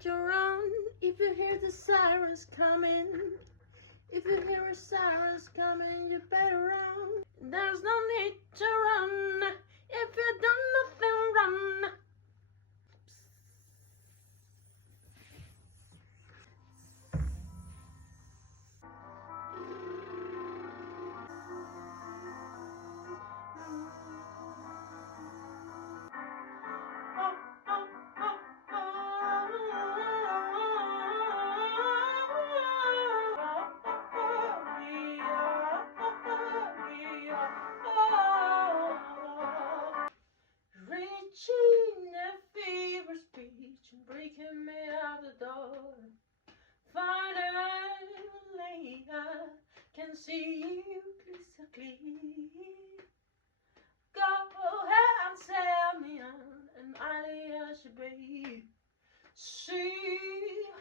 to run if you hear the sirens coming. If you hear a sirens coming, you better run. There's no need to run if you done nothing wrong. Reaching a fever speech and breaking me out the door. Finally, I can see you crystal clear. Go ahead and sell me on, and I should be. See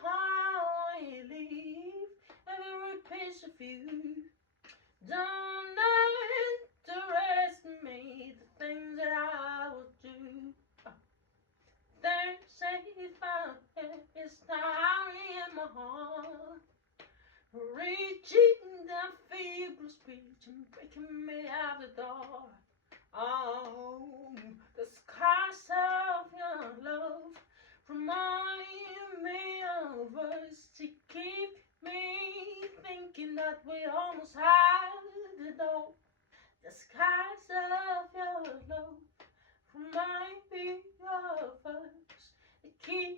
how I leave every piece of you. Don't underestimate the things that I will do. They're safe out there, it's starry in my heart. Reaching that feeble speech and breaking me out the door. Oh, the skies of your love remind me of us to keep me thinking that we almost had the door. The skies of your love remind me of us to keep